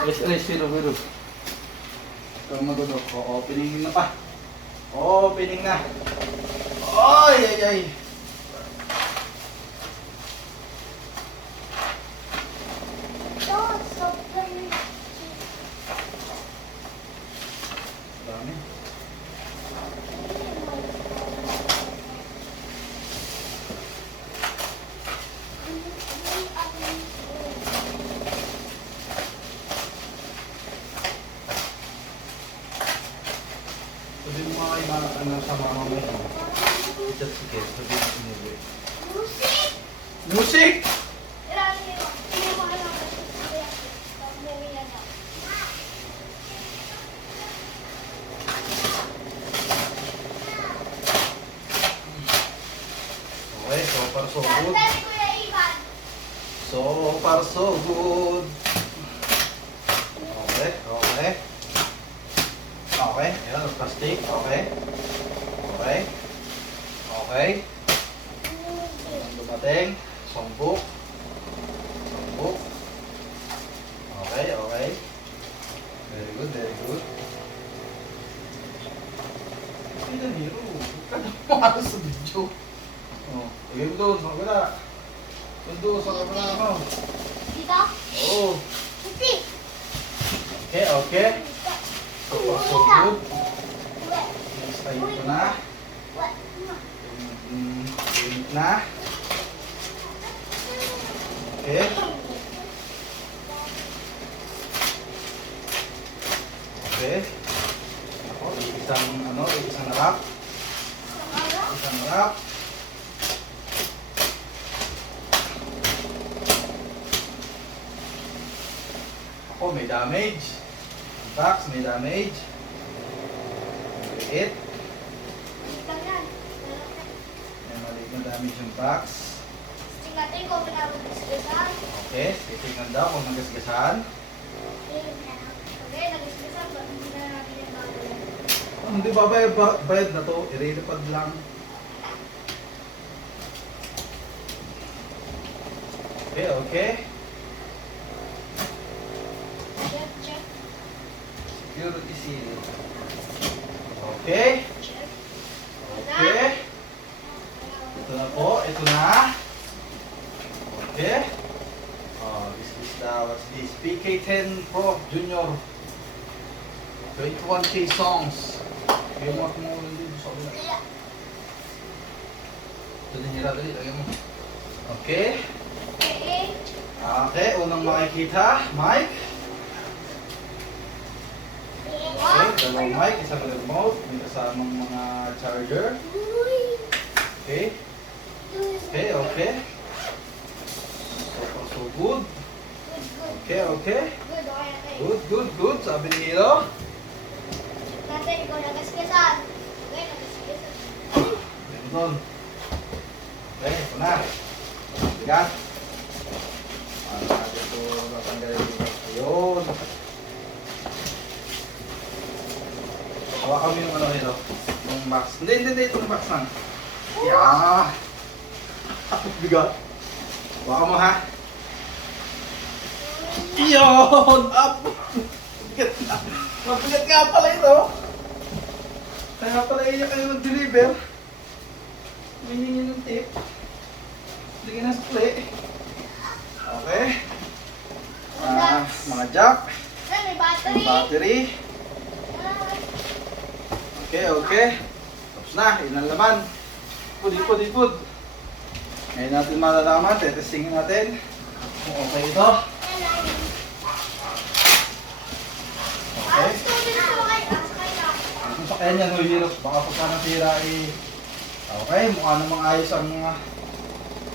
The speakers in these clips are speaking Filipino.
Ay, siro. Ikaw magudok. Opening na pa. Opening na. Ay. Dami. Sabi mo nga kay sa mama mo yun. Just sige, sabi mo sinuwi. Music! Okay, so far so good. So far so good. Okay. Ayan, plastic. Okay. Dumating. Songbok. Okay. Very good. Ay, Danilo. Huwag ka na sa video. Lagay mo doon, sa kabila. Doon, sa kabila mo. Dito? Oo. Okay. So far so good. Next time ito na. Unit na. Okay. Ako, isang wrap. Ako, may damage. Ang box, may damage. Maliit. May maliit na damage yung box. Tingnan ko pinapagdiskusan. Okay, titignan daw kung nagasgasan. Okay, nagdiskusan. Ba't hindi na natin yung gagawin? Hindi ba bayad na to? Irelipad lang. Okay. Check. Security seal. Okay. Ito na po. Okay. This is what's this? PK10 Pro Junior. 21K songs. Yung mga kumulang dito sa ulit. Dali. Lagyan mo. Okay. Okay, unang makikita. Mic. Okay, dalawang mic. Isang remote. May kasamang mga charger. Okay. So far so good. Okay. Good. Sabi ni Hiro. Natin ko nagaskesan. Okay, nagaskesan. Meron. Okay, ito na. Bigat. Paano natin ito natanggalin dito? Ayun. Hawakan mo yung Hiro. Yung box. Hindi. Itong box lang. Yeah. Bigat. Hawakan mo ha. Yun! Up! Bigat na. Mabigat nga pala ito. Kaya pala iya kayo mag-deliver. Hihingi ng tip. Lagyan na sa play. Okay. Mga jack. May Yung battery. Okay. Tapos na. Yun ang laman. Ipod. Ngayon natin malalaman. Tetestingin natin kung okay ito. Okay. Ang sakyan niya, no, hirap. Baka pagka nasira okay, mukha namang ayos ang mga...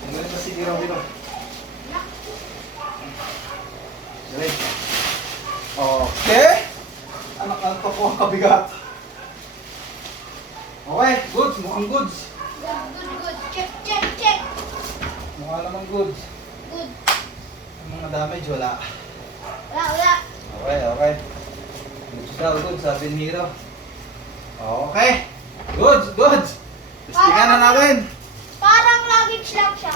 Tingnan na sige raw dito. Sige. Okay. Anak po ang kabigat. Okay, goods. Mukhang goods. Good. Check. Mukha namang goods. Good. Ang mga damage, wala. Wala. Okay. Goods, sabi ni Hiro. Okay. Goods. Testingan na natin. Parang luggage lang siya.